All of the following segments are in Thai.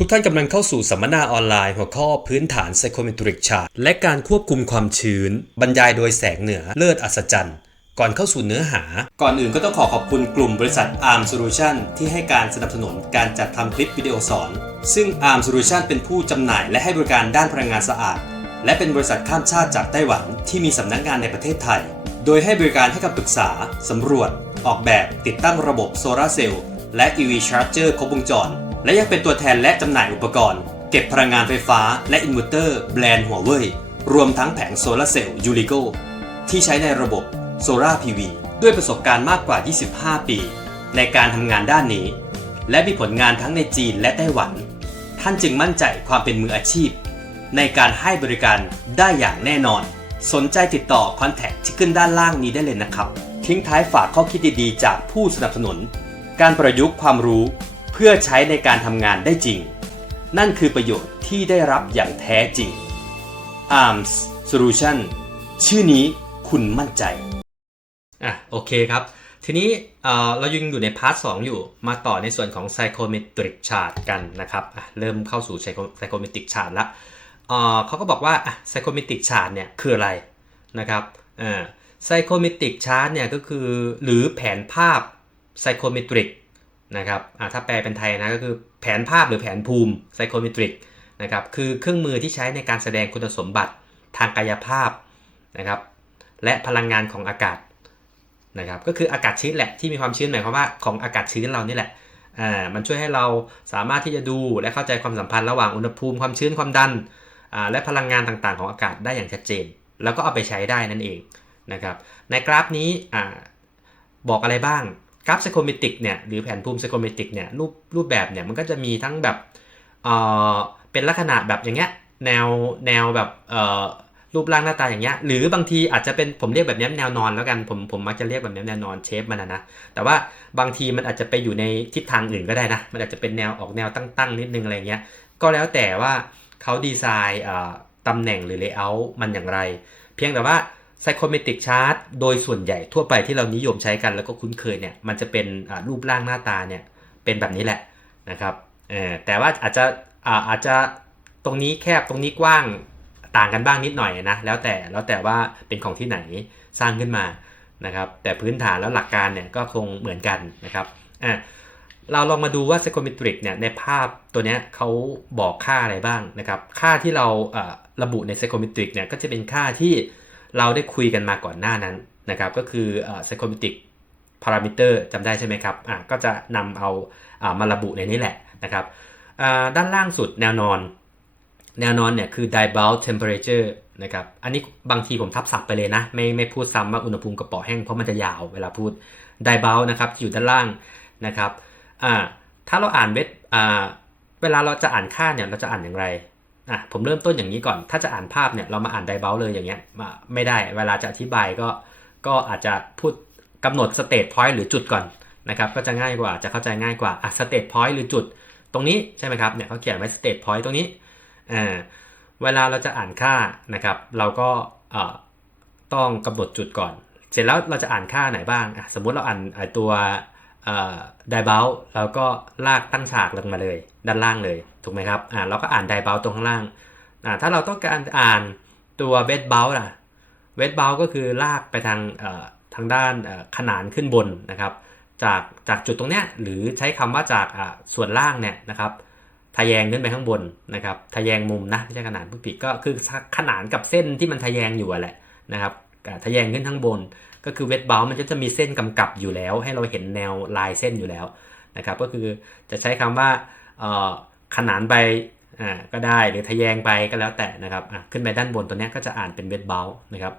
ทุกท่านกำลังเข้าสู่สัมมนาออนไลน์หัวข้อพื้นฐาน Psychometric Chart และการควบคุมความชื้นบรรยายโดยแสงเหนือเลิศอัศจรรย์ก่อนเข้าสู่เนื้อหาก่อนอื่นก็ต้องขอบคุณกลุ่มบริษัท ARM Solution ที่ให้การสนับสนุนการจัดทำคลิปวิดีโอสอนซึ่ง ARM Solution เป็นผู้จำหน่ายและให้บริการด้านพลังงานสะอาดและเป็นบริษัทข้ามชาติจากไต้หวันที่มีสำนักงานในประเทศไทยโดยให้บริการให้คำปรึกษาสำรวจออกแบบติดตั้งระบบโซลาร์เซลล์และ EV Charger ครบวงจรและยังเป็นตัวแทนและจำหน่ายอุปกรณ์เก็บพลังงานไฟฟ้าและอินเวอร์เตอร์แบรนด์หัวเว่ยรวมทั้งแผงโซลาร์เซลล์ยูริโกที่ใช้ในระบบโซลาร์ PV ด้วยประสบการณ์มากกว่า 25 ปีในการทำงานด้านนี้และมีผลงานทั้งในจีนและไต้หวันท่านจึงมั่นใจความเป็นมืออาชีพในการให้บริการได้อย่างแน่นอนสนใจติดต่อคอนแทคที่ขึ้นด้านล่างนี้ได้เลยนะครับทิ้งท้ายฝากข้อคิดดีๆจากผู้สนับสนุนการประยุกต์ความรู้เพื่อใช้ในการทำงานได้จริงนั่นคือประโยชน์ที่ได้รับอย่างแท้จริง ARMS Solution ชื่อนี้คุณมั่นใจโอเคครับทีนี้เรายังอยู่ในพาร์ท 2อยู่มาต่อในส่วนของ Psychometric Chart กันนะครับเริ่มเข้าสู่ Psychometric Chart แล้วเขาก็บอกว่าPsychometric Chart เนี่ยคืออะไรนะครับPsychometric Chart เนี่ยก็คือหรือแผนภาพ Psychometric นะครับถ้าแปลเป็นไทยนะก็คือแผนภาพหรือแผนภูมิ Psychometric นะครับคือเครื่องมือที่ใช้ในการแสดงคุณสมบัติทางกายภาพนะครับและพลังงานของอากาศนะครับก็คืออากาศชื้นแหละที่มีความชื้นหมายความว่าของอากาศชื้นเรานี่แหละมันช่วยให้เราสามารถที่จะดูและเข้าใจความสัมพันธ์ระหว่างอุณหภูมิความชื้นความดันและพลังงานต่างๆของอากาศได้อย่างชัดเจนแล้วก็เอาไปใช้ได้นั่นเองนะครับในกราฟนี้บอกอะไรบ้างกราฟไซโคเมตริกเนี่ยหรือแผนภูมิไซโคเมตริกเนี่ยรูปแบบเนี่ยมันก็จะมีทั้งแบบเป็นลักษณะแบบอย่างเงี้ยแนวแบบรูปร่างหน้าตาอย่างเงี้ยหรือบางทีอาจจะเป็นผมเรียกแบบนี้แนวนอนแล้วกันผมมักจะเรียกแบบนี้แนวนอนเชฟมันนะแต่ว่าบางทีมันอาจจะไปอยู่ในทิศทางอื่นก็ได้นะมันอาจจะเป็นแนวออกแนวตั้งๆนิดนึงอะไรเงี้ยก็แล้วแต่ว่าเขาดีไซน์ตำแหน่งหรือ layout มันอย่างไรเพียงแต่ว่า Psychometric Chart โดยส่วนใหญ่ทั่วไปที่เรานิยมใช้กันแล้วก็คุ้นเคยเนี่ยมันจะเป็นรูปร่างหน้าตาเนี่ยเป็นแบบนี้แหละนะครับแต่ว่าอาจจะตรงนี้แคบตรงนี้กว้างต่างกันบ้างนิดหน่อยนะแล้วแต่ว่าเป็นของที่ไหนสร้างขึ้นมานะครับแต่พื้นฐานแล้วหลักการเนี่ยก็คงเหมือนกันนะครับเราลองมาดูว่า Psychometric เนี่ยในภาพตัวนี้เขาบอกค่าอะไรบ้างนะครับค่าที่เราระบุใน Psychometric เนี่ยก็จะเป็นค่าที่เราได้คุยกันมาก่อนหน้านั้นนะครับก็คือPsychometric Parameter จำได้ใช่ไหมครับก็จะนำเอามาระบุในนี้แหละนะครับด้านล่างสุดแนวนอนเนี่ยคือ Diebold Temperature นะครับอันนี้บางทีผมทับศัพท์ไปเลยนะไม่พูดซ้ำว่าอุณหภูมิกระป๋อแห้งเพราะมันจะยาวเวลาพูด Diebold นะครับอยู่ด้านล่างนะครับถ้าเราอ่านเวลาเราจะอ่านค่าเนี่ยเราจะอ่านอย่างไรผมเริ่มต้นอย่างนี้ก่อนถ้าจะอ่านภาพเนี่ยเรามาอ่าน Diebold เลยอย่างเงี้ยไม่ได้เวลาจะอธิบายก็อาจจะพูดกำหนด State Point หรือจุดก่อนนะครับก็จะง่ายกว่าจะเข้าใจง่ายกว่าState Point หรือจุดตรงนี้ใช่ไหมครับเนี่ยเขาเขียนไว้ State Point ตรงนี้เวลาเราจะอ่านค่านะครับเราก็ต้องกำหนดจุดก่อนเสร็จแล้วเราจะอ่านค่าไหนบ้างสมมุติเราอ่านตัวDiebold แล้วก็ลากตั้งฉากลงมาเลยด้านล่างเลยถูกไหมครับเราก็อ่าน Diebold ตรงข้างล่างถ้าเราต้องการอ่านตัว Wedgebold Wedgebold ก็คือลากไปทางด้านขนานขึ้นบนนะครับจากจุดตรงเนี้ยหรือใช้คำว่าจากส่วนล่างเนี่ยนะครับทะแยงขึ้นไปข้างบนนะครับทะแยงมุมนะไม่ใช่ขนานผู้ผิดก็คือขนานกับเส้นที่มันทะแยงอยู่แหละนะครับทะแยงขึ้นข้างบนก็คือเวทเบลมันจะมีเส้นกำกับอยู่แล้วให้เราเห็นแนวลายเส้นอยู่แล้วนะครับก็คือจะใช้คำว่าขนานไปก็ได้หรือทะแยงไปก็แล้วแต่นะครับขึ้นไปด้านบนตัวนี้ก็จะอ่านเป็นเวทเบลนะครับ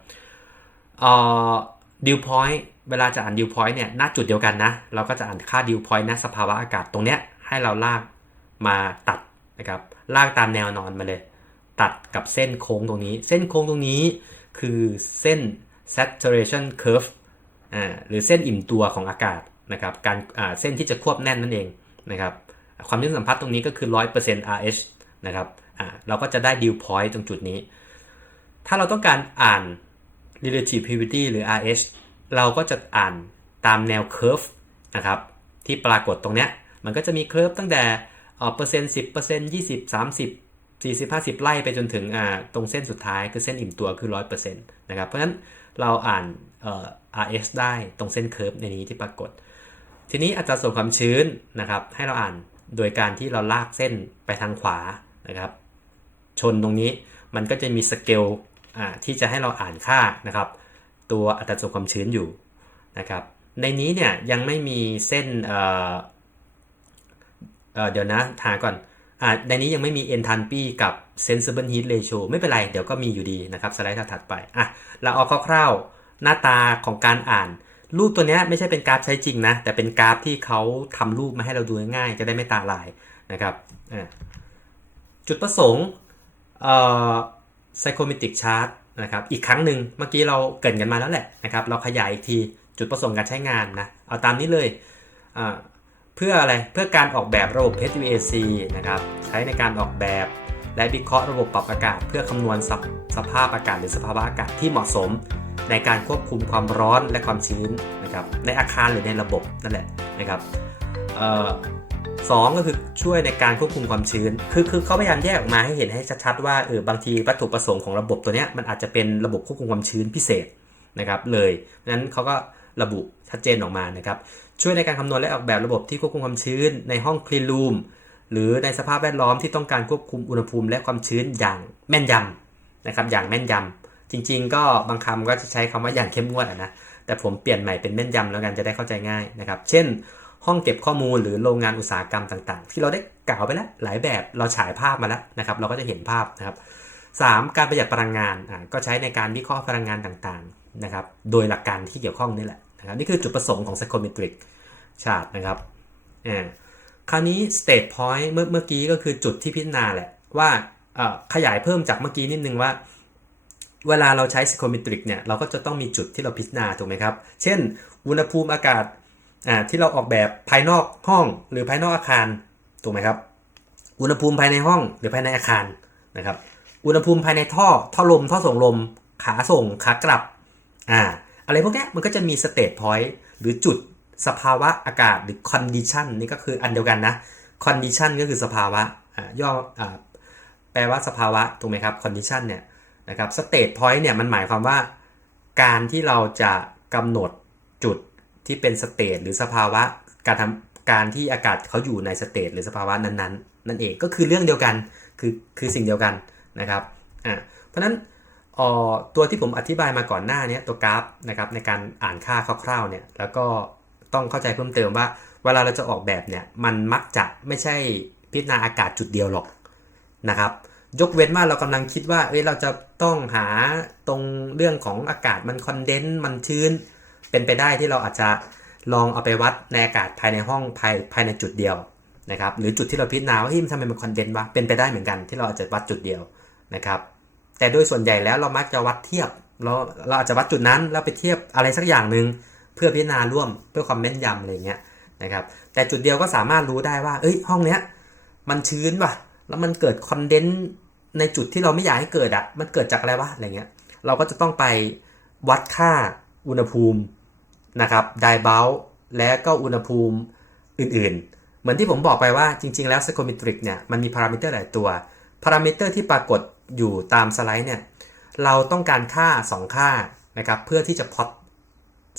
ดิวพอยต์เวลาจะอ่านดิวพอยต์เนี่ยณจุดเดียวกันนะเราก็จะอ่านค่าดิวพอยต์ณสภาวะอากาศตรงเนี้ยให้เราลากมาตัดนะครับลากตามแนวนอนมาเลยตัดกับเส้นโค้งตรงนี้เส้นโค้งตรงนี้คือเส้น saturation curve หรือเส้นอิ่มตัวของอากาศนะครับการเส้นที่จะควบแน่นนั่นเองนะครับความชื้นสัมผัสตรงนี้ก็คือ 100% RH นะครับเราก็จะได้ dew point ตรงจุดนี้ถ้าเราต้องการอ่าน relative humidity หรือ RH เราก็จะอ่านตามแนว curve นะครับที่ปรากฏตรงเนี้ยมันก็จะมี curve ตั้งแต่ เปอร์เซ็นต์10% 20 30 40 50ไล่ไปจนถึงตรงเส้นสุดท้ายคือเส้นอิ่มตัวคือ 100% นะครับเพราะฉะนั้นเราอ่านRS ได้ตรงเส้นเคิร์ฟในนี้ที่ปรากฏทีนี้อัตราส่วนความชื้นนะครับให้เราอ่านโดยการที่เราลากเส้นไปทางขวานะครับชนตรงนี้มันก็จะมีสเกลที่จะให้เราอ่านค่านะครับตัวอัตราส่วนความชื้นอยู่นะครับในนี้เนี่ยยังไม่มีเส้นเดี๋ยวนะหาก่อนในนี้ยังไม่มี enthalpy กับ sensible heat ratio ไม่เป็นไรเดี๋ยวก็มีอยู่ดีนะครับสไลด์ถัดไปเราเอาคร่าวๆหน้าตาของการอ่านรูปตัวนี้ไม่ใช่เป็นกราฟใช้จริงนะแต่เป็นกราฟที่เขาทำรูปมาให้เราดูง่ายๆจะได้ไม่ตาลายนะครับจุดประสงค์psychometric chart นะครับอีกครั้งหนึ่งเมื่อกี้เราเกริ่นกันมาแล้วแหละนะครับเราขยายอีกทีจุดประสงค์การใช้งานนะเอาตามนี้เลยเพื่ออะไรเพื่อการออกแบบระบบ HVAC นะครับใช้ในการออกแบบและวิเคราะห์ระบบปรับอากาศเพื่อคำนวณสภาพอากาศหรือสภาวะอากาศที่เหมาะสมในการควบคุมความร้อนและความชื้นนะครับในอาคารหรือในระบบนั่นแหละนะครับสองก็คือช่วยในการควบคุมความชื้นคือเขาพยายามแยกออกมาให้เห็นให้ชัดๆว่าบางทีวัตถุประสงค์ของระบบตัวนี้มันอาจจะเป็นระบบควบคุมความชื้นพิเศษนะครับเลยนั้นเขาก็ระบุชัดเจนออกมานะครับช่วยในการคำนวณและออกแบบระบบที่ควบคุมความชื้นในห้องคลีนรูมหรือในสภาพแวดล้อมที่ต้องการควบคุมอุณหภูมิและความชื้นอย่างแม่นยำนะครับอย่างแม่นยำจริงๆก็บางคำก็จะใช้คำว่าอย่างเข้มงวดนะแต่ผมเปลี่ยนใหม่เป็นแม่นยำแล้วกันจะได้เข้าใจง่ายนะครับเช่นห้องเก็บข้อมูลหรือโรงงานอุตสาหกรรมต่างๆที่เราได้กล่าวไปแล้วหลายแบบเราฉายภาพมาแล้วนะครับเราก็จะเห็นภาพนะครับ3การประหยัดพลังงานก็ใช้ในการวิเคราะห์พลังงานต่างๆนะครับโดยหลักการที่เกี่ยวข้องนี่แหละนะครับนี่คือจุดประสงค์ของ psychometric chart นะครับคราวนี้ state point เมื่อกี้ก็คือจุดที่พิจารณาแหละว่าขยายเพิ่มจากเมื่อกี้นิดนึงว่าเวลาเราใช้ psychometric เนี่ยเราก็จะต้องมีจุดที่เราพิจารณาถูกไหมครับเช่นอุณหภูมิอากาศที่เราออกแบบภายนอกห้องหรือภายนอกอาคารถูกไหมครับอุณหภูมิภายในห้องหรือภายในอาคารนะครับอุณหภูมิภายในท่อลมท่อส่งลมขาส่งขากลับอะไรพวกนี้มันก็จะมี state point หรือจุดสภาวะอากาศหรือ condition นี่ก็คืออันเดียวกันนะ condition ก็คือสภาวะย่อแปลว่าสภาวะถูกไหมครับ condition เนี่ยนะครับ state point เนี่ยมันหมายความว่าการที่เราจะกำหนดจุดที่เป็น state หรือสภาวะการที่อากาศเขาอยู่ใน state หรือสภาวะนั้นๆนั่นเองก็คือเรื่องเดียวกันคือสิ่งเดียวกันนะครับเพราะฉะนั้นตัวที่ผมอธิบายมาก่อนหน้านี้ตัวกราฟนะครับในการอ่านค่าคร่าวๆเนี่ยแล้วก็ต้องเข้าใจเพิ่มเติมว่าเวลาเราจะออกแบบเนี่ยมันมักจะไม่ใช่พิจารณาอากาศจุดเดียวหรอกนะครับยกเว้นว่าเรากำลังคิดว่าเราจะต้องหาตรงเรื่องของอากาศมันคอนเดนซ์มันชื้นเป็นไปได้ที่เราอาจจะลองเอาไปวัดในอากาศภายในห้องภายในจุดเดียวนะครับหรือจุดที่เราพิจารณาว่ามันทำไมมันคอนเดนซ์วะเป็นไปได้เหมือนกันที่เราอาจจะวัดจุดเดียวนะครับแต่โดยส่วนใหญ่แล้วเรามักจะวัดเทียบเราอาจจะวัดจุดนั้นแล้วไปเทียบอะไรสักอย่างหนึ่งเพื่อพิจารณาร่วมเพื่อความแม่นยำอะไรเงี้ยนะครับแต่จุดเดียวก็สามารถรู้ได้ว่าห้องเนี้ยมันชื้นว่ะแล้วมันเกิดคอนเดนซ์ในจุดที่เราไม่อยากให้เกิดมันเกิดจากอะไรวะอะไรเงี้ยเราก็จะต้องไปวัดค่าอุณหภูมินะครับไดเบลและก็อุณหภูมิอื่นๆเหมือนที่ผมบอกไปว่าจริงๆแล้ว psychometric เนี่ยมันมีพารามิเตอร์หลายตัวพารามิเตอร์ที่ปรากฏอยู่ตามสไลด์เนี่ยเราต้องการค่า2ค่านะครับเพื่อที่จะพล็อต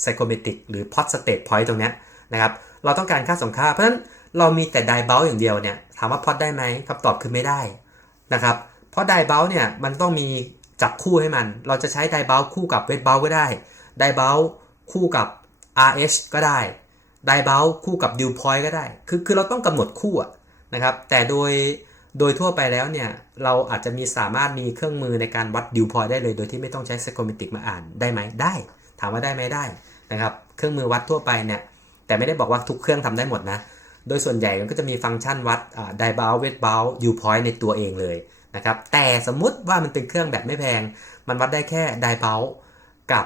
psychometric หรือพล็อต state point ตรงนี้นะครับเราต้องการค่า2ค่าเพราะฉะนั้นเรามีแต่ die bound อย่างเดียวเนี่ยถามว่าพล็อตได้ไหมคำตอบคือไม่ได้นะครับเพราะ die bound เนี่ยมันต้องมีจับคู่ให้มันเราจะใช้ die bound คู่กับ weight bound ก็ได้ die bound คู่กับ RH ก็ได้ die bound คู่กับ dew point ก็ได้คือเราต้องกำหนดคู่นะครับแต่โดยทั่วไปแล้วเนี่ยเราอาจจะสามารถมีเครื่องมือในการวัด dew point ได้เลยโดยที่ไม่ต้องใช้ psychometric มาอ่านได้ไหมได้ถามว่าได้ไหมได้นะครับเครื่องมือวัดทั่วไปเนี่ยแต่ไม่ได้บอกว่าทุกเครื่องทำได้หมดนะโดยส่วนใหญ่มันก็จะมีฟังก์ชันวัดdie bound weight bound dew point ในตัวเองเลยนะครับแต่สมมุติว่ามันเป็นเครื่องแบบไม่แพงมันวัดได้แค่ die bound กับ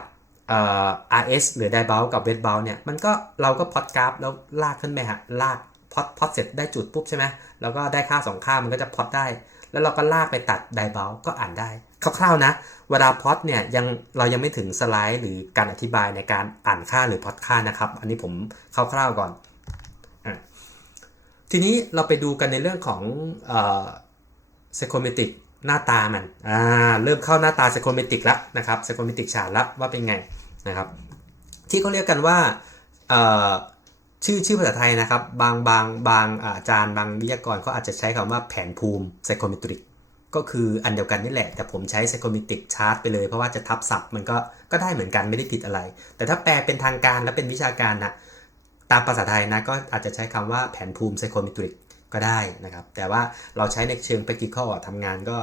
RS หรือ die bound กับ weight bound เนี่ยมันก็เราก็พล็อตกราฟแล้วลากขึ้นไปลากพล็อตเสร็จได้จุดปุ๊บใช่ไหมแล้วก็ได้ค่า2ค่ามันก็จะพล็อตได้แล้วเราก็ลากไปตัด die bound ก็อ่านได้คร่าวๆนะเวลาพล็อตเนี่ยเรายังไม่ถึงสไลด์หรือการอธิบายในการอ่านค่าหรือพล็อตค่านะครับอันนี้ผมคร่าวๆก่อน ทีนี้เราไปดูกันในเรื่องของpsychometric หน้าตามันเริ่มเข้าหน้าตา psychometric แล้วนะครับ psychometric chart แล้วว่าเป็นไงนะครับที่เขาเรียกกันว่าชื่อภาษาไทยนะครับบางอาจารย์บางวิทยากรเขาอาจจะใช้คำว่าแผนภูมิ psychometric ก็คืออันเดียวกันนี่แหละแต่ผมใช้ psychometric chart ไปเลยเพราะว่าจะทับศัพท์มันก็ได้เหมือนกันไม่ได้ผิดอะไรแต่ถ้าแปลเป็นทางการและเป็นวิชาการนะตามภาษาไทยนะก็อาจจะใช้คำว่าแผนภูมิ psychometric ก็ได้นะครับแต่ว่าเราใช้ในเชิง practical ทำงานก็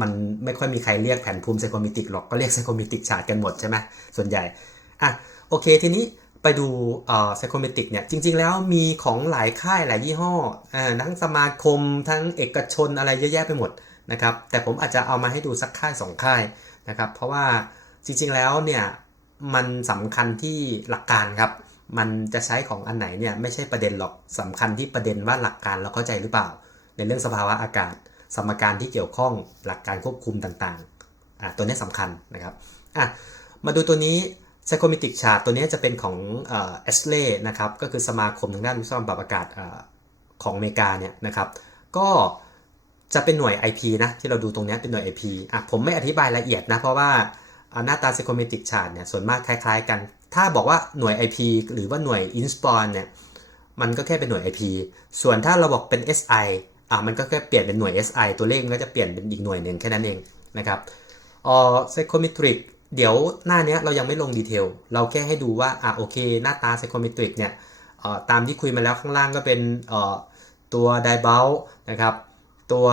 มันไม่ค่อยมีใครเรียกแผนภูมิ psychometric หรอกก็เรียก psychometric chart กันหมดใช่ไหมส่วนใหญ่โอเคทีนี้ไปดูpsychometric เนี่ยจริงๆแล้วมีของหลายค่ายหลายยี่ห้อทั้งสมาคมทั้งเอกชนอะไรเยอะแยะไปหมดนะครับแต่ผมอาจจะเอามาให้ดูสักค่าย2ค่ายนะครับเพราะว่าจริงๆแล้วเนี่ยมันสำคัญที่หลักการครับมันจะใช้ของอันไหนเนี่ยไม่ใช่ประเด็นหรอกสำคัญที่ประเด็นว่าหลักการเราเข้าใจหรือเปล่าในเรื่องสภาวะอากาศสมการที่เกี่ยวข้องหลักการควบคุมต่างๆตัวนี้สำคัญนะครับมาดูตัวนี้Psychometric chart ตัวนี้จะเป็นของASHRAE นะครับก็คือสมาคมทางด้านวิศวกรรมปรับอากาศของอเมริกาเนี่ยนะครับก็จะเป็นหน่วย IP นะที่เราดูตรงนี้เป็นหน่วย IP ผมไม่อธิบายละเอียดนะเพราะว่าหน้าตา Psychometric chart เนี่ยส่วนมากคล้ายๆกันถ้าบอกว่าหน่วย IP หรือว่าหน่วย INSPON เนี่ยมันก็แค่เป็นหน่วย IP ส่วนถ้าเราบอกเป็น SI มันก็แค่เปลี่ยนเป็นหน่วย SI ตัวเลขมันก็จะเปลี่ยนเป็นอีกหน่วยหนึ่งแค่นั้นเองนะครับPsychometricเดี๋ยวหน้านี้เรายังไม่ลงดีเทลเราแค่ให้ดูว่าโอเคหน้าตา psychometric เนี่ยตามที่คุยมาแล้วข้างล่างก็เป็นตัว Diebold นะครับตัว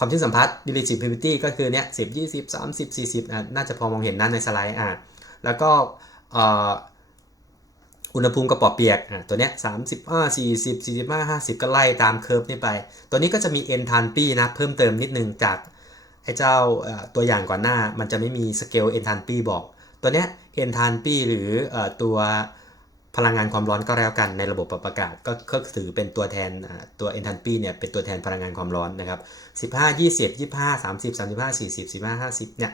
ความชื้นสัมพัทธ์ relative humidity ก็คือเนี่ย10 20 30 40น่าจะพอมองเห็นนะในสไลด์แล้วก็อุณหภูมิกระป๋อเปียกตัวเนี้ย35 40 45 50ก็ไล่ตามเคอร์ฟนี่ไปตัวนี้ก็จะมี enthalpy นะเพิ่มเติมนิดนึงจากไอ้เจ้าตัวอย่างก่อนหน้ามันจะไม่มีสเกล enthalpy บอกตัวเนี้ย enthalpy หรือตัวพลังงานความร้อนก็แล้วกันในระบบปรับอากาศก็ถือเป็นตัวแทนตัว enthalpy เนี่ยเป็นตัวแทนพลังงานความร้อนนะครับ15 20 25 30 35 40 45 50เนี่ย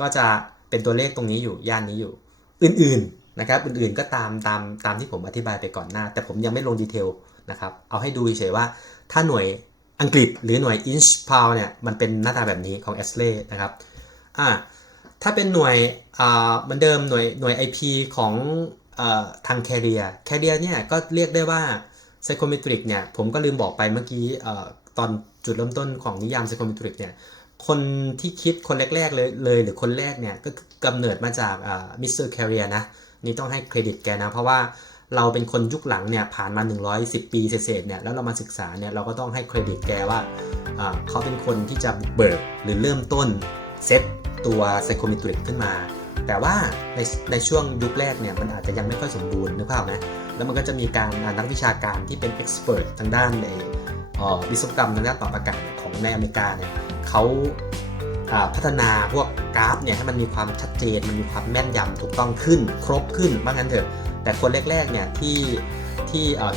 ก็จะเป็นตัวเลขตรงนี้อยู่ย่านนี้อยู่อื่นๆนะครับอื่นๆก็ตามที่ผมอธิบายไปก่อนหน้าแต่ผมยังไม่ลงดีเทลนะครับเอาให้ดูเฉยๆว่าถ้าหน่วยอังกฤษหรือหน่วย inch pound เนี่ยมันเป็นหน้าตาแบบนี้ของ ASHRAE นะครับถ้าเป็นหน่วยเหมือนเดิมหน่วย IP ของทาง Carrier เนี่ยก็เรียกได้ว่า Psychometric เนี่ยผมก็ลืมบอกไปเมื่อกี้ตอนจุดเริ่มต้นของนิยาม Psychometric เนี่ยคนที่คิดคนแรกๆเลยหรือคนแรกเนี่ยก็กำเนิดมาจากมิสเตอร์ Carrier นะนี่ต้องให้เครดิตแกนะเพราะว่าเราเป็นคนยุคหลังเนี่ยผ่านมา110 ปีเศษๆเนี่ยแล้วเรามาศึกษาเนี่ยเราก็ต้องให้เครดิตแกว่าเขาเป็นคนที่จะบุกเบิกหรือเริ่มต้นเซตตัว Psychometric ขึ้นมาแต่ว่าในช่วงยุคแรกเนี่ยมันอาจจะยังไม่ค่อยสมบูรณ์นึกภาพนะแล้วมันก็จะมีการนักวิชาการที่เป็น expert ทางด้านในวิศวกรรมทางด้านปรับอากาศของในอเมริกาเนี่ยเขาพัฒนาพวกกราฟเนี่ยให้มันมีความชัดเจนมันมีความแม่นยำถูกต้องขึ้นครบขึ้นบ้างนั้นเถอะแต่คนแรกๆเนี่ยที่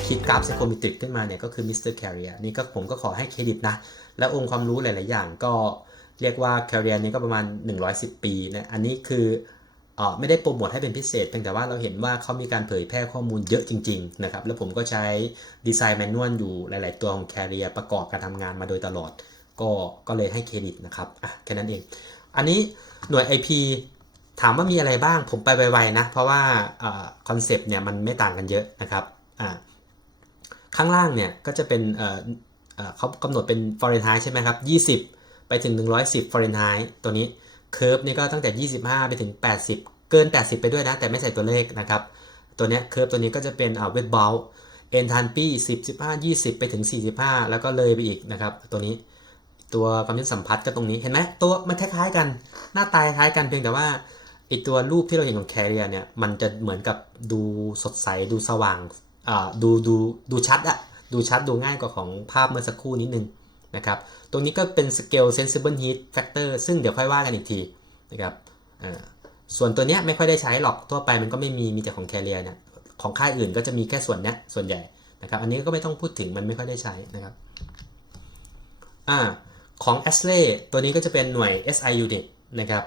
คิดกราฟ Psychometric ขึ้นมาเนี่ยก็คือมิสเตอร์ Carrier นี่ก็ผมก็ขอให้เครดิตนะและองค์ความรู้หลายๆอย่างก็เรียกว่า Carrier นี้ก็ประมาณ110 ปีนะอันนี้คือไม่ได้โปรโมทให้เป็นพิเศษเพียงแต่ว่าเราเห็นว่าเขามีการเผยแพร่ข้อมูลเยอะจริงๆนะครับแล้วผมก็ใช้ดีไซน์แมนนวลอยู่หลายๆตัวของ Carrier ประกอบการทำงานมาโดยตลอดก็เลยให้เครดิตนะครับแค่นั้นเองอันนี้หน่วย IP ถามว่ามีอะไรบ้างผมไปไวๆนะเพราะว่าคอนเซปต์เนี่ยมันไม่ต่างกันเยอะนะครับข้างล่างเนี่ยก็จะเป็นเขากำหนดเป็นฟาเรนไฮต์ใช่ไหมครับ20ไปถึง110ฟาเรนไฮต์ตัวนี้เคอร์ฟนี่ก็ตั้งแต่25ไปถึง80เกิน80ไปด้วยนะแต่ไม่ใส่ตัวเลขนะครับตัวนี้เคอร์ฟตัวนี้ก็จะเป็นเวทบอลเอนทันปี้10 15 20ไปถึง45แล้วก็เลยไปอีกนะครับตัวนี้ตัวความชื้นสัมพัทธ์ก็ตรงนี้เห็นไหมตัวมันคล้ายๆกันหน้าตาคล้ายกันเพียงแต่ว่าไอตัวรูปที่เราเห็นของ Carrier เนี่ยมันจะเหมือนกับดูสดใสดูสว่างดูชัดดูชัดดูง่ายกว่าของภาพเมื่อสักครู่นิดนึงนะครับตรงนี้ก็เป็น Scale Sensible Heat Factor ซึ่งเดี๋ยวค่อยว่ากันอีกทีนะครับส่วนตัวเนี้ยไม่ค่อยได้ใช้หรอกทั่วไปมันก็ไม่มีแต่ของ Carrier เนี่ยของค่ายอื่นก็จะมีแค่ส่วนเนี้ยส่วนใหญ่นะครับอันนี้ก็ไม่ต้องพูดถึงมันไม่ค่อยได้ใช้นะครับของ ASHRAE ตัวนี้ก็จะเป็นหน่วย SI Unit นะครับ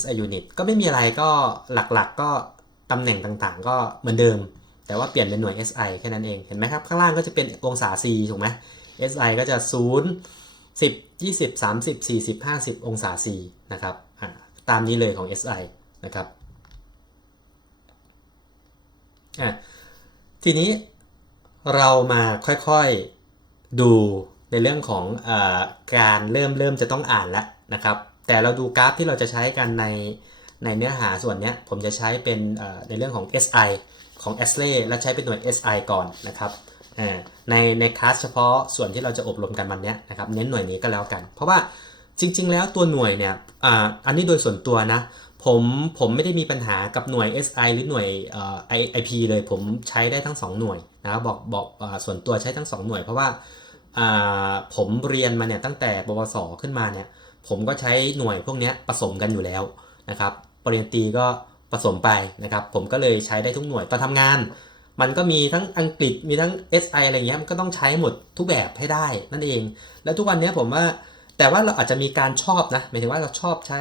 SI Unit ก็ไม่มีอะไรก็หลักๆก็ตำแหน่งต่างๆก็เหมือนเดิม แต่ว่าเปลี่ยนเป็นหน่วย SI แค่นั้นเองเห็นไหมครับข้างล่างก็จะเป็นองศา C ถูกไหม SI ก็จะ0 10 20 30 40 50องศา C นะครับตามนี้เลยของ SI นะครับทีนี้เรามาค่อยๆดูในเรื่องของการเริ่มจะต้องอ่านแล้วนะครับแต่เราดูกราฟที่เราจะใช้กันในเนื้อหาส่วนนี้ผมจะใช้เป็นในเรื่องของ SI ของ Astley และใช้เป็นหน่วย SI ก่อนนะครับในคลาสเฉพาะส่วนที่เราจะอบรมกันวันนี้นะครับเน้นหน่วยนี้ก็แล้วกันเพราะว่าจริงๆแล้วตัวหน่วยเนี่ยอันนี้โดยส่วนตัวนะผมไม่ได้มีปัญหากับหน่วย SI หรือหน่วยIP เลยผมใช้ได้ทั้ง2หน่วยนะบอกส่วนตัวใช้ทั้ง2หน่วยเพราะว่าผมเรียนมาเนี่ยตั้งแต่ปวสขึ้นมาเนี่ยผมก็ใช้หน่วยพวกนี้ผสมกันอยู่แล้วนะครับปริญญาตรีก็ผสมไปนะครับผมก็เลยใช้ได้ทุกหน่วยตอนทำงานมันก็มีทั้งอังกฤษมีทั้ง SI อะไรเงี้ยมันก็ต้องใช้หมดทุกแบบให้ได้นั่นเองแล้วทุกวันนี้ผมว่าแต่ว่าเราอาจจะมีการชอบนะหมายถึงว่าเราชอบใช้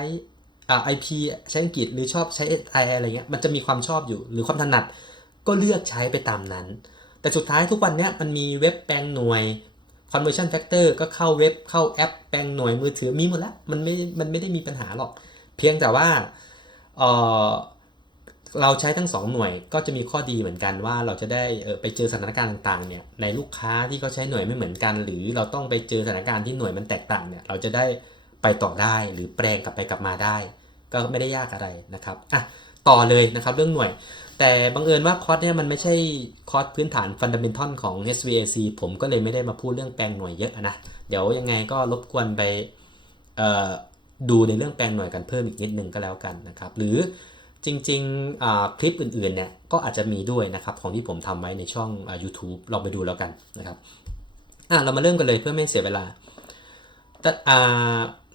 IP ใช้อังกฤษหรือชอบใช้ SI อะไรเงี้ยมันจะมีความชอบอยู่หรือความถนัดก็เลือกใช้ไปตามนั้นแต่สุดท้ายทุกวันนี้มันมีเว็บแปลงหน่วย conversion factor ก็เข้าเว็บเข้าแอปแปลงหน่วยมือถือมีหมดแล้วมันไม่ได้มีปัญหาหรอกเพียงแต่ว่าเราใช้ทั้ง2หน่วยก็จะมีข้อดีเหมือนกันว่าเราจะได้ไปเจอสถานการณ์ต่างๆเนี่ยในลูกค้าที่เขาใช้หน่วยไม่เหมือนกันหรือเราต้องไปเจอสถานการณ์ที่หน่วยมันแตกต่างเนี่ยเราจะได้ไปต่อได้หรือแปลงกลับไปกลับมาได้ก็ไม่ได้ยากอะไรนะครับต่อเลยนะครับเรื่องหน่วยแต่บังเอิญว่าคอร์สเนี่ยมันไม่ใช่คอร์สพื้นฐานฟันดัมเบลทัลของ HVAC ผมก็เลยไม่ได้มาพูดเรื่องแปลงหน่วยเยอะนะเดี๋ยวยังไงก็รบกวนไปดูในเรื่องแปลงหน่วยกันเพิ่มอีกนิดนึงก็แล้วกันนะครับหรือจริงๆคลิปอื่นๆเนี่ยก็อาจจะมีด้วยนะครับของที่ผมทำไว้ในช่องYouTube ลองไปดูแล้วกันนะครับเรามาเริ่มกันเลยเพื่อไม่เสียเวลา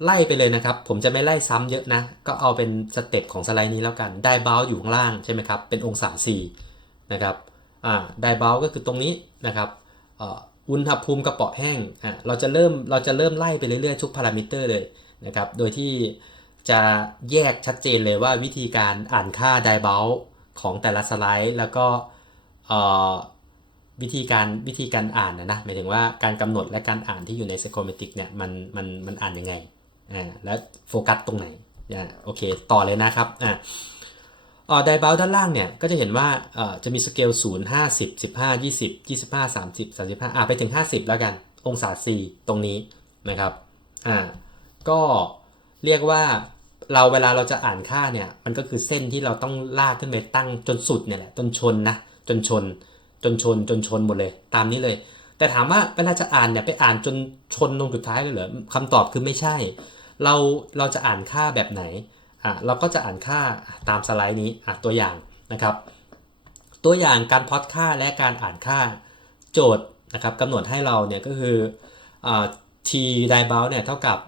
ไล่ไปเลยนะครับผมจะไม่ไล่ซ้ำเยอะนะก็เอาเป็นสเต็ปของสไลด์นี้แล้วกันไดบาวอยู่ข้างล่างใช่ไหมครับเป็นองศา C นะครับไดบาวก็คือตรงนี้นะครับอุณหภูมิกระเป๋อแห้งเราจะเริ่มไล่ไปเรื่อยๆทุกพารามิเตอร์เลยนะครับโดยที่จะแยกชัดเจนเลยว่าวิธีการอ่านค่าไดบาวของแต่ละสไลด์แล้วก็วิธีการอ่านนะหมายถึงว่าการกำหนดและการอ่านที่อยู่ใน Psychometric เนี่ยมันอ่านยังไงและโฟกัสตรงไหนโอเคต่อเลยนะครับไดบาวด้านล่างเนี่ยก็จะเห็นว่าจะมีสเกล0 50 15 20 25 30 35ไปถึง50แล้วกันองศา C ตรงนี้นะครับก็เรียกว่าเวลาเราจะอ่านค่าเนี่ยมันก็คือเส้นที่เราต้องลากขึ้นไปตั้งจนสุดเนี่ยแหละจนชนหมดเลยตามนี้เลยแต่ถามว่าเวลาจะอ่านเนี่ยไปอ่านจนชนตรงสุดท้ายเลยเหรอคำตอบคือไม่ใช่เราจะอ่านค่าแบบไหนเราก็จะอ่านค่าตามสไลด์นี้ตัวอย่างนะครับตัวอย่างการพลอตค่าและการอ่านค่าโจทย์นะครับกำหนดให้เราเนี่ยก็คือt ไดบาวเนี่ยเท่ากับ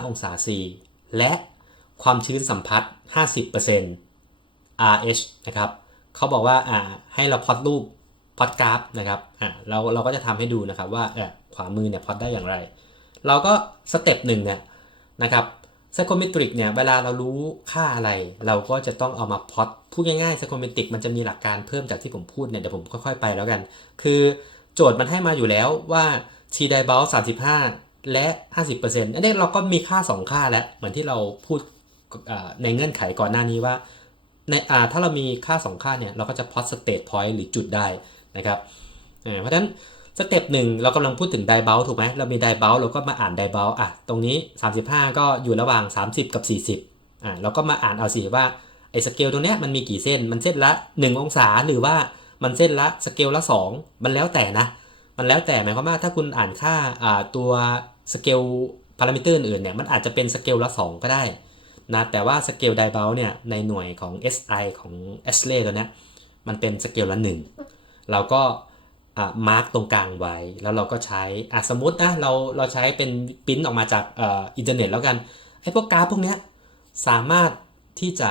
35องศา C และความชื้นสัมผัส 50% RH นะครับเขาบอกว่าให้เราพลอตรูปพลอตกราฟนะครับเราก็จะทำให้ดูนะครับว่าขวามือเนี่ยพลอตได้อย่างไรเราก็สเต็ปหนึ่งเนี่ยนะครับPsychometric เนี่ยเวลาเรารู้ค่าอะไรเราก็จะต้องเอามาพลอตพูดง่ายๆ Psychometric มันจะมีหลักการเพิ่มจากที่ผมพูดเนี่ยเดี๋ยวผมค่อยๆไปแล้วกันคือโจทย์มันให้มาอยู่แล้วว่า T d i b a l 35และ 50% อันนี้เราก็มีค่า2ค่าแล้วเหมือนที่เราพูดในเงื่อนไขก่อนหน้านี้ว่าในถ้าเรามีค่า2ค่าเนี่ยเราก็จะพลอต state point หรือจุดได้นะครับเพราะฉะนั้นสเต็ป1เรากำลังพูดถึงไดบาวถูกไหมเรามีไดบาวเราก็มาอ่านไดบาวตรงนี้35ก็อยู่ระหว่าง30กับ40เราก็มาอ่านเอาสิว่าไอ้สเกลตรงเนี้ยมันมีกี่เส้นมันเส้นละ1องศาหรือว่ามันเส้นละสเกลละ2มันแล้วแต่นะมันแล้วแต่หมายความว่าถ้าคุณอ่านค่าตัวสเกลพารามิเตอร์อื่นเนี่ยมันอาจจะเป็นสเกลละ2ก็ได้นะแต่ว่าสเกลไดบาวเนี่ยในหน่วยของ SI ของ Astley ตัวเนี้ยมันเป็นสเกลละ1เราก็มาร์กตรงกลางไว้แล้วเราก็ใช้สมมตินะเราใช้เป็นปริ้นออกมาจากอินเทอร์เน็ตแล้วกันไอ้พวกกราฟพวกนี้สามารถที่จะ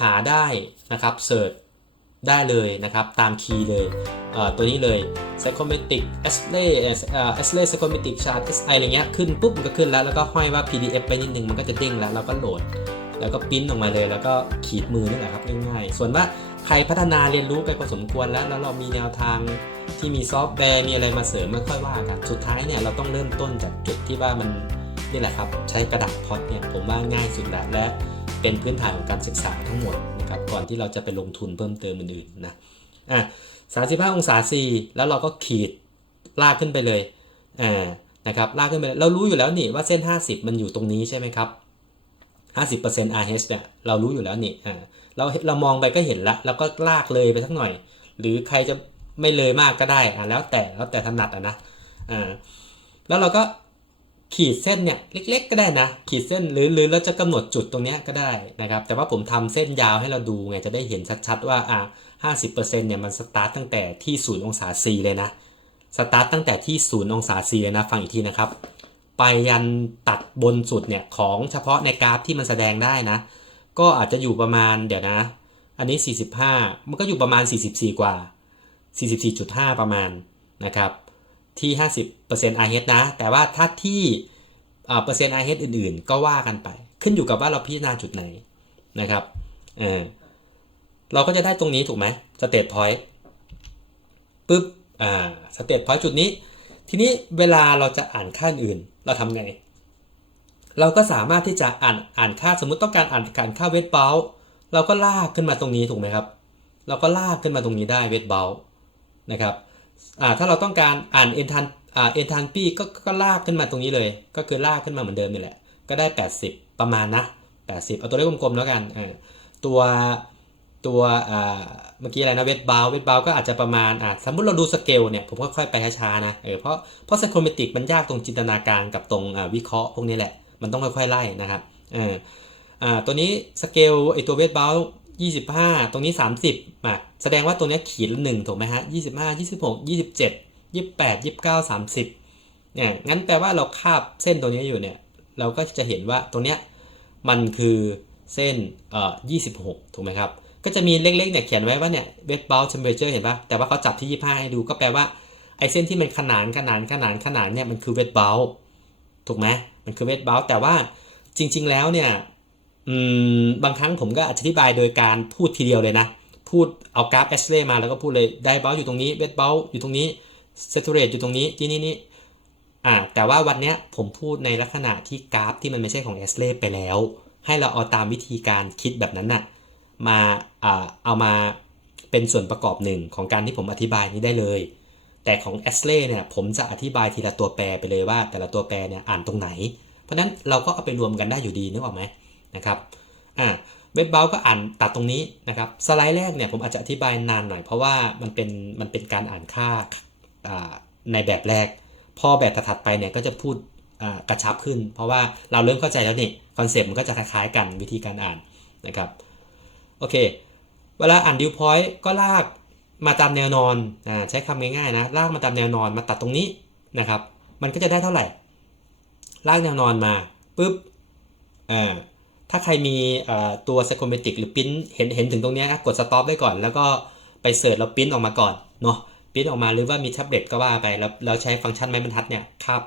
หาได้นะครับเสิร์ชได้เลยนะครับตามคีย์เลยตัวนี้เลย Psychometric Astley Psychometric Chart SI อะไรเงี้ยขึ้นปุ๊บมันก็ขึ้นแล้วก็ห้อยว่า PDF ไปนิดนึงมันก็จะเด้งแล้วเราก็โหลดแล้วก็ปริ้นออกมาเลยแล้วก็ขีดมือนี่แหละครับง่ายๆส่วนว่า ใครพัฒนาเรียนรู้ไปพอสมควรแล้วเรามีแนวทางที่มีซอฟต์แวร์มีอะไรมาเสริมไม่ค่อยว่ากันสุดท้ายเนี่ยเราต้องเริ่มต้นจากจุดที่ว่ามันนี่แหละครับใช้กระดาษพอตเนี่ยผมว่าง่ายสุดแล้วและเป็นพื้นฐานของการศึกษาทั้งหมดนะครับก่อนที่เราจะไปลงทุนเพิ่มเติมอื่นๆนะ35 องศา C แล้วเราก็ขีดลากขึ้นไปเลยนะครับลากขึ้นไปเรารู้อยู่แล้วนี่ว่าเส้น50มันอยู่ตรงนี้ใช่ไหมครับ50% RH เนี่ยเรารู้อยู่แล้วนี่เรามองไปก็เห็นละแล้วก็ลากเลยไปสักหน่อยหรือใครจะไม่เลยมากก็ได้แล้วแต่ถนัดนะแล้วเราก็ขีดเส้นเนี่ยเล็กๆก็ได้นะขีดเส้นหรือเราจะกำหนดจุดตรงนี้ก็ได้นะครับแต่ว่าผมทำเส้นยาวให้เราดูไงจะได้เห็นชัดๆว่า50% เนี่ยมันสตาร์ทตั้งแต่ที่0 องศา C เลยนะสตาร์ทตั้งแต่ที่0 องศา C เลยนะฟังอีกทีนะครับไปยันตัดบนสุดเนี่ยของเฉพาะในกราฟที่มันแสดงได้นะก็อาจจะอยู่ประมาณเดี๋ยวนะอันนี้45มันก็อยู่ประมาณ44กว่า44.5ประมาณนะครับที่50% RH นะแต่ว่าถ้าที่เปอร์เซ็นต์ RH อื่นๆก็ว่ากันไปขึ้นอยู่กับว่าเราพิจารณาจุดไหนนะครับเราก็จะได้ตรงนี้ถูกไหมสเตทพอยต์ปึ๊บสเตทพอยต์จุดนี้ทีนี้เวลาเราจะอ่านค่าอื่นเราทำไงเราก็สามารถที่จะอ่านค่าสมมุติต้องการอ่านค่าเวทเบลเราก็ลากขึ้นมาตรงนี้ถูกไหมครับเราก็ลากขึ้นมาตรงนี้ได้เวทเบลนะครับถ้าเราต้องการอ่านเอนทันปี้ก็ลากขึ้นมาตรงนี้เลยก็คือลากขึ้นมาเหมือนเดิมนี่แหละก็ได้80ประมาณนะ80เอาตัวเลขกลมๆแล้วกันตัวเมื่อกี้อะไรนะเวทเบลก็อาจจะประมาณสมมติเราดูสเกลเนี่ยผมค่อยๆไปช้าๆนะเพราะไซโครเมตริกมันยากตรงจินตนาการกับตรงวิเคราะห์พวกนี้แหละมันต้องค่อยๆไล่นะครับตัวนี้สเกลไอตัวเวทเบล25ตรงนี้30แสดงว่าตัวนี้ขีดละ1ถูกไหมฮะ25 26 27 28 29 30เนี่ยงั้นแปลว่าเราคาบเส้นตัวนี้อยู่เนี่ยเราก็จะเห็นว่าตัวเนี้ยมันคือเส้น26ถูกไหมครับก็จะมีเล็กๆเนี่ยเขียนไว้ว่าเนี่ยเวทเบลเทมเพอเรเจอร์เห็นปะแต่ว่าเขาจับที่25ให้ดูก็แปลว่าไอเส้นที่มันขนานเนี่ยมันคือเวทเบลถูกไหมมันคือเวทเบลแต่ว่าจริงๆแล้วเนี่ยบางครั้งผมก็อธิบายโดยการพูดทีเดียวเลยนะพูดเอากราฟแอชเลย์มาแล้วก็พูดเลยไดเบลอยู่ตรงนี้เวทเบลอยู่ตรงนี้เซตูเรตอยู่ตรงนี้ที่นี่แต่ว่าวันนี้ผมพูดในลักษณะที่กราฟที่มันไม่ใช่ของแอชเลย์ไปแล้วให้เราเอาตามวิธีการคิดแบบนั้นน่ะมาเอามาเป็นส่วนประกอบหนึ่งของการที่ผมอธิบายนี้ได้เลยแต่ของแอชเลย์เนี่ยผมจะอธิบายทีละตัวแปรไปเลยว่าแต่ละตัวแปรเนี่ยอ่านตรงไหนเพราะนั้นเราก็เอาไปรวมกันได้อยู่ดีนึกออกไหมนะครับเวทเบลก็อ่านตัดตรงนี้นะครับสไลด์แรกเนี่ยผมอาจจะอธิบายนานหน่อยเพราะว่ามันเป็นการอ่านค่าในแบบแรกพอแบบถัดไปเนี่ยก็จะพูดกระชับขึ้นเพราะว่าเราเริ่มเข้าใจแล้วนี่คอนเซ็ปต์มันก็จะคล้ายๆกันวิธีการอ่านนะครับโอเคเวลาอ่านดิวพอยต์ก็ลากมาตามแนวนอนใช้คำง่ายๆนะลากมาตามแนวนอนมาตัดตรงนี้นะครับมันก็จะได้เท่าไหร่ลากแนวนอนมาปุ๊บถ้าใครมีตัวไซโครเมตริกหรือปิ้นเห็นถึงตรงนี้กดสต็อปได้ก่อนแล้วก็ไปเสิร์ชแล้วปิ้นออกมาก่อนเนาะปิ้นออกมาหรือว่ามีแท็บเล็ตก็ว่าไปแล้วใช้ฟังก์ชันไม้บรรทัดเนี่ยครับ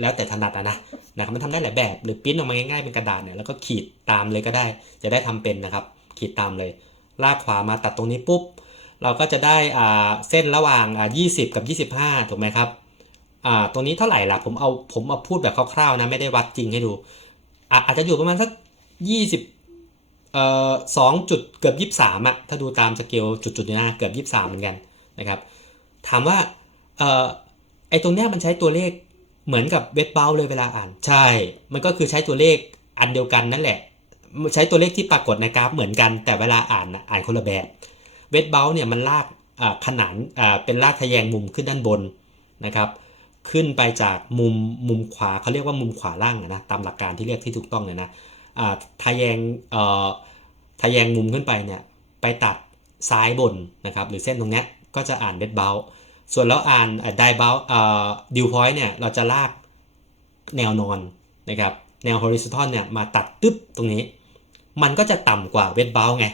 แล้วแต่ถนัดนะครับมันทำได้หลายแบบหรือปิ้นออกมาง่ายๆเป็นกระดาษเนี่ยแล้วก็ขีดตามเลยก็ได้จะได้ทำเป็นนะครับขีดตามเลยลากขวามาตัดตรงนี้ปุ๊บเราก็จะได้เส้นระหว่าง20กับ25ถูกไหมครับตรงนี้เท่าไหร่ล่ะผมเอาพูดแบบคร่าวๆนะไม่ได้วัดจริงให้ดูอาจจะอยู่ประมาณสัก2 จุดเกือบ23ถ้าดูตามสเกลจุดๆนี่นะเกือบ23เหมือนกันนะครับถามว่าไอ้ตรงเนี้ยมันใช้ตัวเลขเหมือนกับเวทเบลเลยเวลาอ่านใช่มันก็คือใช้ตัวเลขอันเดียวกันนั่นแหละใช้ตัวเลขที่ปรากฏในกราฟเหมือนกันแต่เวลาอ่านคนละแบบเวทเบลเนี่ยมันลากขนานเป็นลากทะแยงมุมขึ้นด้านบนนะครับขึ้นไปจากมุมขวาเขาเรียกว่ามุมขวาล่างนะตามหลักการที่เรียกที่ถูกต้องเลยนะทะแยงมุมขึ้นไปเนี่ยไปตัดซ้ายบนนะครับหรือเส้นตรงนี้ก็จะอ่านเวทเบลส่วนแล้วอ่านไดเบลดิวพอยต์เนี่ยเราจะลากแนวนอนนะครับแนว horizontal เนี่ยมาตัดตึ๊บตรงนี้มันก็จะต่ำกว่าเวทเบลไง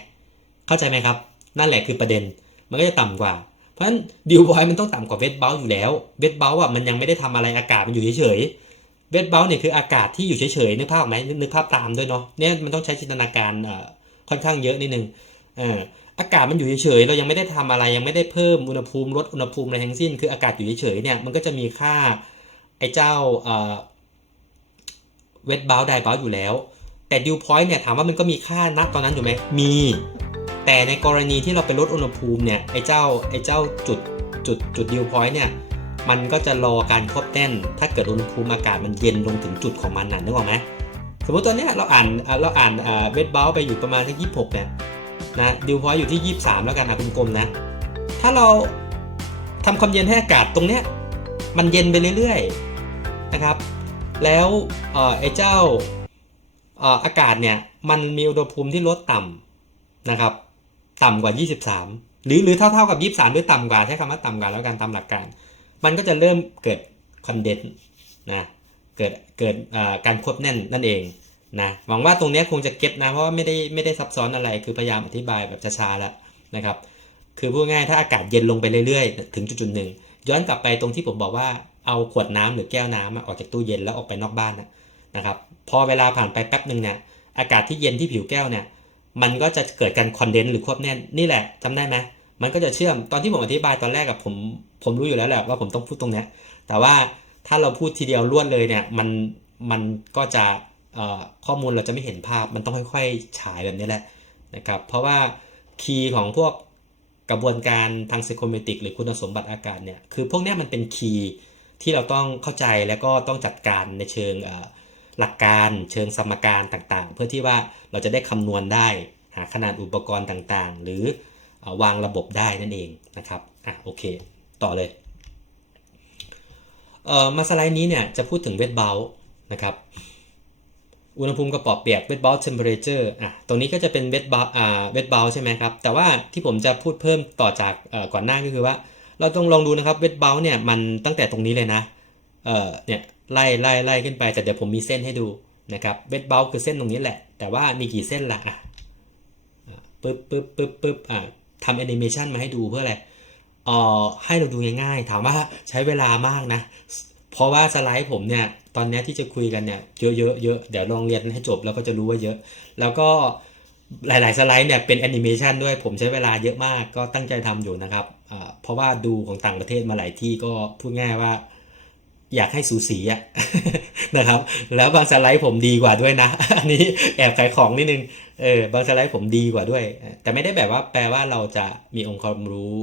เข้าใจไหมครับนั่นแหละคือประเด็นมันก็จะต่ำกว่าเพราะฉะนั้นดิวพอยต์มันต้องต่ำกว่าเวทเบลอยู่แล้วเวทเบลมันยังไม่ได้ทำอะไรอากาศมันอยู่เฉยๆเวทเบลเนี่ยคืออากาศที่อยู่เฉยๆนึกภาพไหมนึกภาพตามด้วยเนาะเนี่ยมันต้องใช้จินตนาการค่อนข้างเยอะนิดนึง อากาศมันอยู่เฉยๆเรายังไม่ได้ทำอะไรยังไม่ได้เพิ่มอุณหภูมิลดอุณหภูมิอะไรทั้งสิ้นคืออากาศอยู่เฉยๆเนี่ยมันก็จะมีค่าไอ้เจ้าเวทบาวไดบาวอยู่แล้วแต่ดิวพอยต์เนี่ยถามว่ามันก็มีค่าณตอนนั้นอยู่ไหมมีแต่ในกรณีที่เราไปลดอุณหภูมิเนี่ยไอ้เจ้าจุดดิวพอยต์เนี่ยมันก็จะรอการควบแน่นถ้าเกิดอุณหภูมิอากาศมันเย็นลงถึงจุดของมันน่ะนึกออกไหมสมมติตอนเนี้ยเราอ่านเวทบาวไปอยู่ประมาณที่26เนี่ยนะดิวพอยต์อยู่ที่23แล้วกันกลมๆนะถ้าเราทำความเย็นให้อากาศตรงเนี้ยมันเย็นไปเรื่อยๆนะครับแล้วไอ้เจ้าอากาศเนี่ยมันมีอุณหภูมิที่ลดต่ำนะครับต่ำกว่า23หรือเท่ากับ23หรือต่ำกว่าใช้คำว่าต่ำกว่าแล้วกันตามหลักการมันก็จะเริ่มเกิดคอนเดนซ์นะเกิดการควบแน่นนั่นเองนะหวังว่าตรงนี้คงจะเก็ตนะเพราะว่าไม่ได้ซับซ้อนอะไรคือพยายามอธิบายแบบช้าๆแล้วนะครับคือพูดง่ายถ้าอากาศเย็นลงไปเรื่อยๆถึงจุดหนึ่งย้อนกลับไปตรงที่ผมบอกว่าเอาขวดน้ำหรือแก้วน้ำออกจากตู้เย็นแล้วออกไปนอกบ้านนะครับพอเวลาผ่านไปแป๊บนึงเนี่ยอากาศที่เย็นที่ผิวแก้วเนี่ยมันก็จะเกิดการคอนเดนซ์หรือควบแน่นนี่แหละจำได้ไหมมันก็จะเชื่อมตอนที่ผมอธิบายตอนแรกกับผมรู้อยู่แล้วแหละว่าผมต้องพูดตรงนี้แต่ว่าถ้าเราพูดทีเดียวรวดเลยเนี่ยมันก็จะข้อมูลเราจะไม่เห็นภาพมันต้องค่อยๆฉายแบบนี้แหละนะครับเพราะว่าคีย์ของพวกกระบวนการทางไซโคเมตริกหรือคุณสมบัติอากาศเนี่ยคือพวกนี้มันเป็นคีย์ที่เราต้องเข้าใจแล้วก็ต้องจัดการในเชิงหลักการเชิงสมการต่างๆเพื่อที่ว่าเราจะได้คำนวณได้หาขนาดอุปกรณ์ต่างๆหรือวางระบบได้นั่นเองนะครับโอเคต่อเลยมาสไลด์นี้เนี่ยจะพูดถึงเวทเบลนะครับอุณหภูมิกระป๋อเปียกเวทเบลเทมเพอเรเจอร์ตรงนี้ก็จะเป็นเวทเบลใช่ไหมครับแต่ว่าที่ผมจะพูดเพิ่มต่อจากก่อนหน้าก็คือว่าเราต้องลองดูนะครับเวทเบลเนี่ยมันตั้งแต่ตรงนี้เลยนะเนี่ยไล่ขึ้นไปแต่เดี๋ยวผมมีเส้นให้ดูนะครับเวทเบลคือเส้นตรงนี้แหละแต่ว่ามีกี่เส้นล่ะปึ๊บทำแอนิเมชันมาให้ดูเพื่ออะไรให้เราดูง่ายๆถามว่าใช้เวลามากนะเพราะว่าสไลด์ผมเนี่ยตอนนี้ที่จะคุยกันเนี่ยเยอะเดี๋ยวลองเรียนให้จบแล้วก็จะรู้ว่าเยอะแล้วก็หลายๆสไลด์เนี่ยเป็นแอนิเมชันด้วยผมใช้เวลาเยอะมากก็ตั้งใจทำอยู่นะครับเพราะว่าดูของต่างประเทศมาหลายที่ก็พูดง่ายว่าอยากให้สูสีนะครับแล้วบางสไลด์ผมดีกว่าด้วยนะอันนี้แอบขายของนิดนึงบางสไลด์ผมดีกว่าด้วยแต่ไม่ได้แบบว่าแปลว่าเราจะมีองค์ความรู้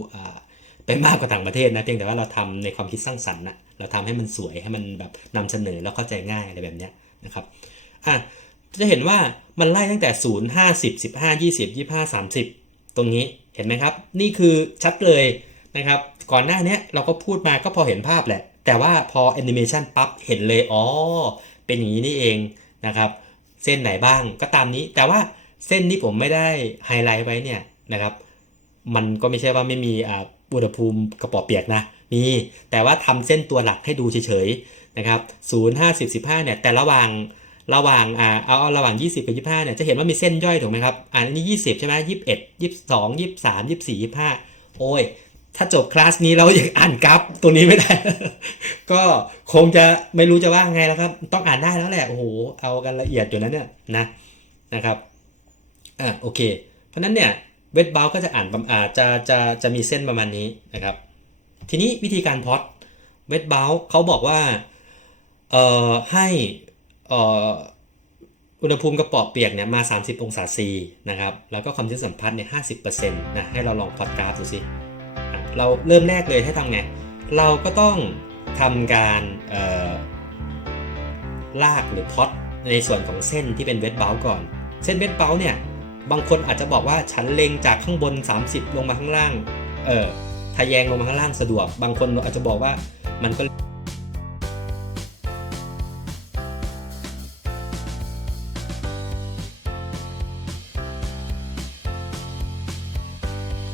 เป็นมากกว่าต่างประเทศนะเพียงแต่ว่าเราทำในความคิดสร้างสรรค์นะเราทำให้มันสวยให้มันแบบนำเสนอแล้วเข้าใจง่ายอะไรแบบนี้นะครับจะเห็นว่ามันไล่ตั้งแต่0 50 15 20 25 30ตรงนี้เห็นไหมครับนี่คือชัดเลยนะครับก่อนหน้านี้เราก็พูดมาก็พอเห็นภาพแหละแต่ว่าพอแอนิเมชันปั๊บเห็นเลยเป็นอย่างนี้นี่เองนะครับเส้นไหนบ้างก็ตามนี้แต่ว่าเส้นที่ผมไม่ได้ไฮไลท์ไว้เนี่ยนะครับมันก็ไม่ใช่ว่าไม่มีอุณหภูมิกระป๋อเปียกนะมีแต่ว่าทำเส้นตัวหลักให้ดูเฉยๆนะครับ0 50 15เนี่ยแต่ระหว่างเอาระหว่าง20กับ25เนี่ยจะเห็นว่ามีเส้นย่อยถูกไหมครับอันนี้20ใช่ไหม21 22 23 24 25โอ้ยถ้าจบคลาสนี้เรายังอ่านกราฟตัวนี้ไม่ได้ ก็คงจะไม่รู้จะว่าไงแล้วครับต้องอ่านได้แล้วแหละโอ้โหเอากันละเอียดอยู่นั้นเนี่ยนะครับโอเคเพราะนั้นเนี่ยเวทเบลก็จะอ่านจะมีเส้นประมาณนี้นะครับทีนี้วิธีการพล็อตเวทเบลเขาบอกว่าให้อุณหภูมิกระป๋อเปียกเนี่ยมา30 องศาซีนะครับแล้วก็ความชื้นสัมพัทธ์เนี่ย 50% นะให้เราลองพล็อตกราฟดูสิเราเริ่มแรกเลยให้ทำไงเราก็ต้องทำการลากหรือพล็อตในส่วนของเส้นที่เป็นเวทเบลก่อนเส้นเวทเบลเนี่ยบางคนอาจจะบอกว่าฉันเล็งจากข้างบน30ลงมาข้างล่างทะแยงลงมาข้างล่างสะดวกบางคนอาจจะบอกว่ามันก็